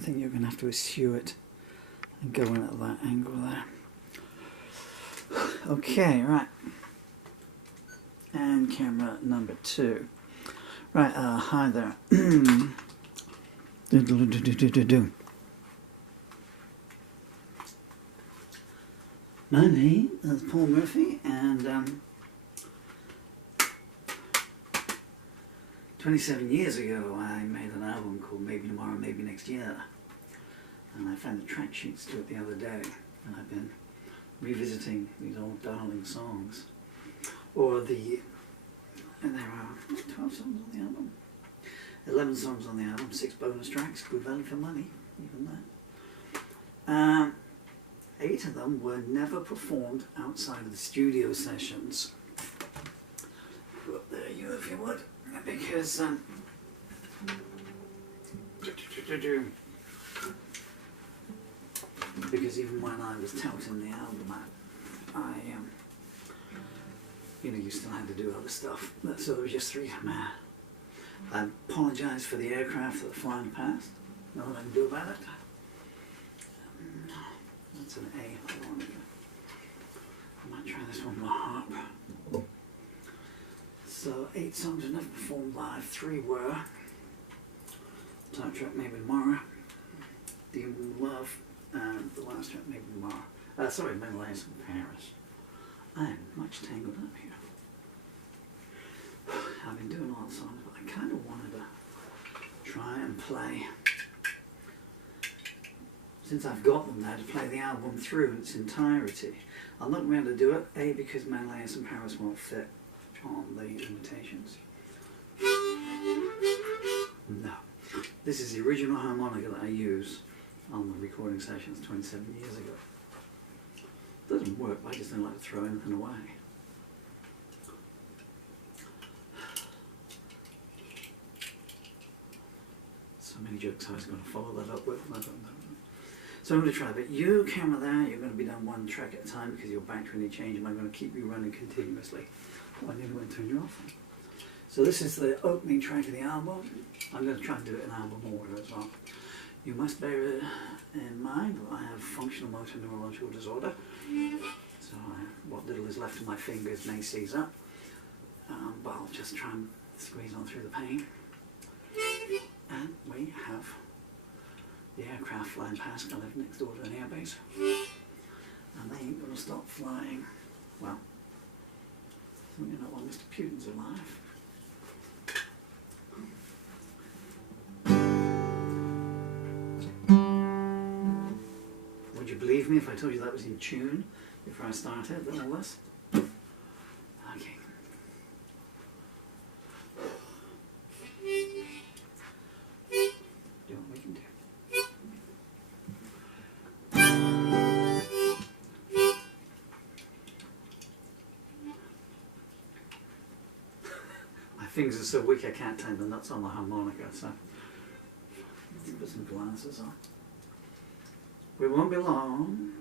think you're going to have to eschew it and go in at that angle there. Okay, right. And camera number 2. Right, hi there. My name is Paul Murphy, and 27 years ago I made an album called Maybe Tomorrow, Maybe Next Year, and I found the track sheets to it the other day, and I've been revisiting these old darling songs. And there are 12 songs on the album, 11 songs on the album, 6 bonus tracks, good value for money, even that. 8 of them were never performed outside of the studio sessions. Go up there, you, if you would, because even when I was touting the album, you still had to do other stuff. So there was just 3. I apologise for the aircraft that are flying past. Nothing I can do about it. That's an A. I might try this one with a harp. So 8 songs were never performed live. 3 were. Top track, Maybe Tomorrow. Do You Love? And the last track, Maybe Tomorrow. Sorry, Menelaus in Paris. I am much tangled up here. I've been doing all the songs, but I kind of wanted to try and play, since I've got them now, to play the album through in its entirety. I'm not going to do it, A, because Menelaus in Paris won't fit on the invitations. No. This is the original harmonica that I use on the recording sessions 27 years ago. It doesn't work, I just don't like to throw anything away. So many jokes I was going to follow that up with, and I don't know. So I'm going to try, but you, camera there, you're going to be done 1 track at a time because your battery need change, and I'm going to keep you running continuously. Oh, I nearly went to turn you off. So this is the opening track of the album. I'm going to try and do it in album order as well. You must bear in mind that I have functional motor neurological disorder. So what little is left of my fingers may seize up. But I'll just try and squeeze on through the pain. And we have the aircraft flying past. I live next door to an airbase. And they ain't going to stop flying. Well, certainly not while Mr. Putin's alive. Would you believe me if I told you that was in tune before I started all this? Okay. Do what we can do. My fingers are so weak I can't tie the nuts on the harmonica, so let's put some glasses on. We won't be long.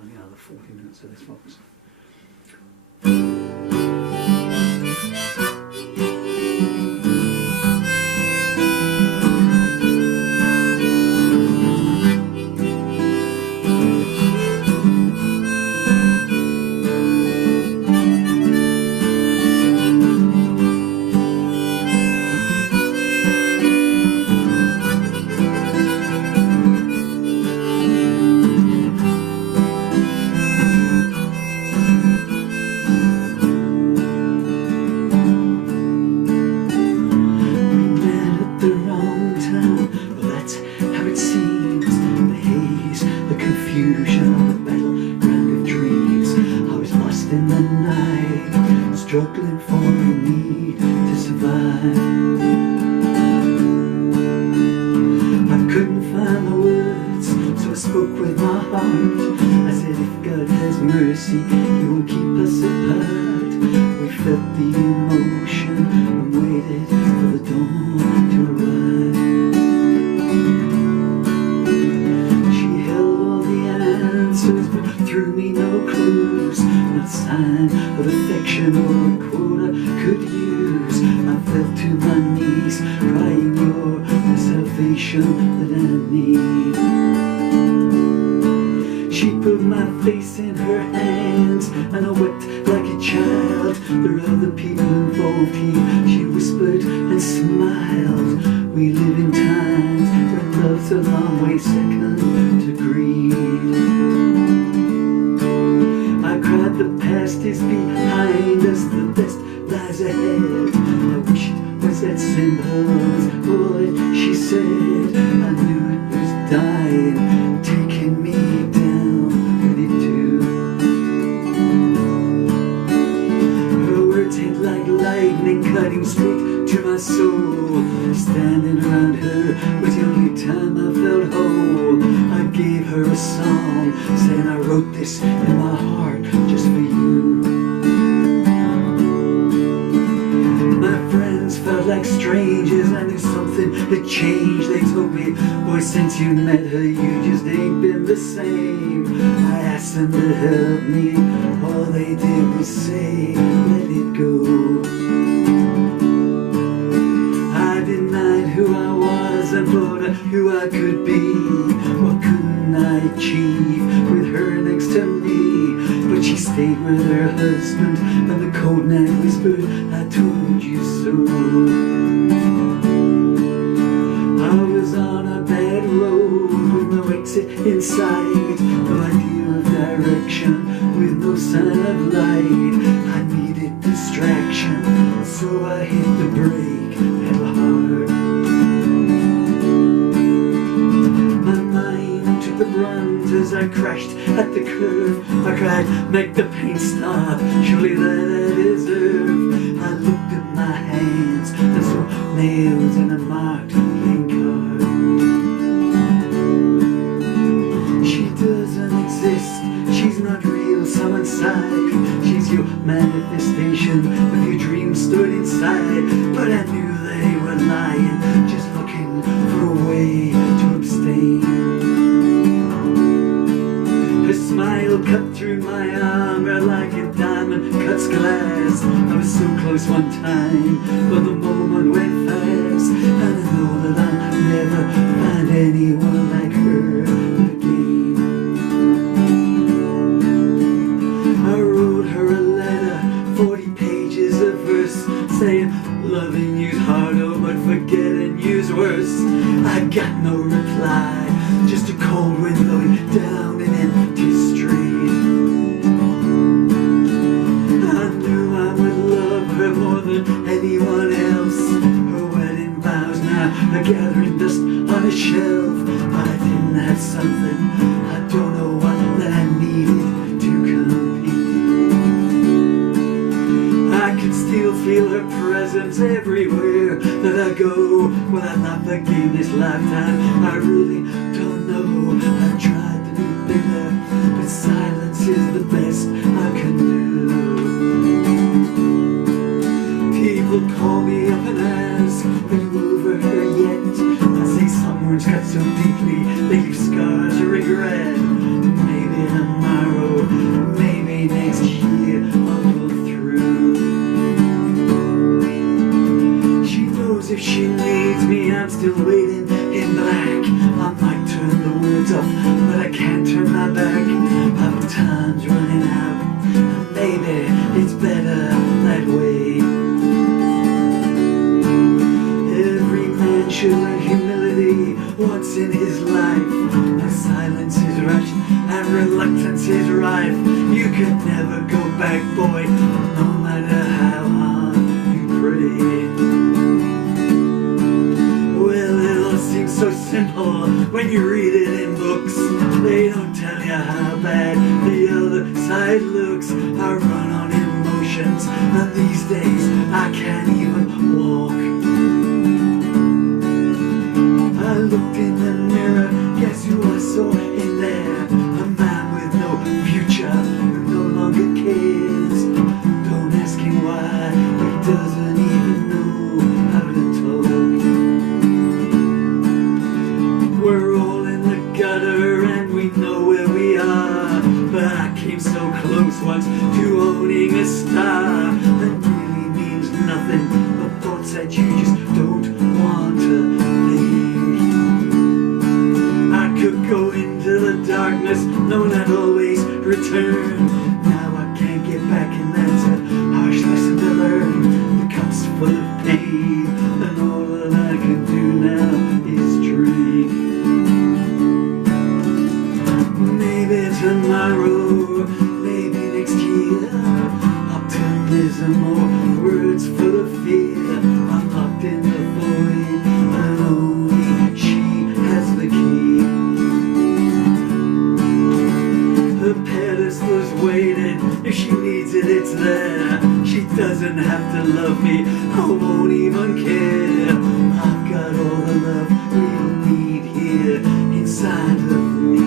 Only another 40 minutes of this, folks. Struggling for the need to survive. I couldn't find the words, so I spoke with my heart. I said, if God has mercy, He won't keep us apart. We felt the emotion and waited for the dawn to arrive. She held all the answers, but threw me no clues. Not sign of affection or a quote I could use. I fell to my knees, crying, you're the self motivation that I need. She put my face in her hands and I wept like a child. There are other people involved here, she whispered and smiled. We live in times when love's a long way second to greed. I cried the past is behind us, the best lies ahead. I wish it was that simple, boy, she said. I knew it was dying, taking me down with it too. Her words hit like lightning, cutting straight to my soul. Standing around her was the only time I felt whole. I gave her a song, saying I wrote this in my heart just for you. My friends felt like strangers, I knew something had changed. They told me, boy, since you met her, you just ain't been the same. I asked them to help me, all they did was say, let it go. Who I was and thought of who I could be. What couldn't I achieve with her next to me? But she stayed with her husband and the cold night whispered, I told you so. I was on a bad road with no exit in sight, no idea of direction, with no sign of light. I needed distraction, so I hit the brake hella hard. The brunt as I crashed at the curve. I cried, make the pain stop, surely that I deserve. I looked at my hands and saw nails in a marked playing card. She doesn't exist, she's not real, someone's side. She's your manifestation of your dreams stood inside. But I knew they were lying, just looking for a way to abstain. Her smile cut through my armor like a diamond cuts glass. I was so close one time, but the moment went fast. And I know that I'll never find anyone like her again. I wrote her a letter, 40 pages of verse, saying loving you's harder but forgetting you's worse. I got no reply, just a cold wind blowing down an empty street. I knew I would love her more than anyone else. Her wedding vows now are gathering dust on a shelf. But I didn't have something, I don't know what, that I needed to compete. I can still feel her presence everywhere that I go. Will I not forgive this lifetime? I really don't know. I've tried to be bitter, but silence is the best I can do. People call me up and ask, are you over her yet? I say some words cut so deeply, they leave scars of regret. Maybe tomorrow, maybe next year, I'll pull through. She knows if she needs me, I'm still waiting in black. I might turn the words off, but I can't turn my back. My time's running out, and maybe it's better that way. Every man should learn humility once in his life. Now silence is rushed and reluctance is rife. You can never go back, boy, no matter how hard you pray. So simple when you read it in books. They don't tell you how bad the other side looks. I run on emotions, and these days I can't even walk. I looked in the mirror, guess who I saw in there? A man with no future who no longer cares. Don't ask him why, he doesn't even know how to talk. We're all in the gutter and we know where we are, but I came so close once to owning a star that really means nothing but thoughts that turn. Now I can't get back, and that's a harsh lesson to learn. The cup's full of pain, and all that I can do now is drink. Maybe tomorrow, maybe next year, optimism or words full of fear. I'm locked in the void, and only she has the key. Her pedestal's waiting, if she needs it, it's there. She doesn't have to love me, I won't even care. I've got all the love we need here inside of me.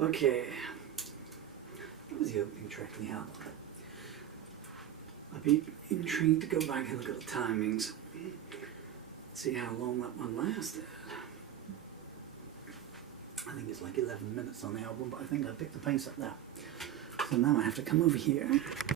Okay, that was the opening track of the album. I'd be intrigued to go back and look at the timings, see how long that one lasted. I think it's like 11 minutes on the album, but I think I picked the pace up that. So now I have to come over here.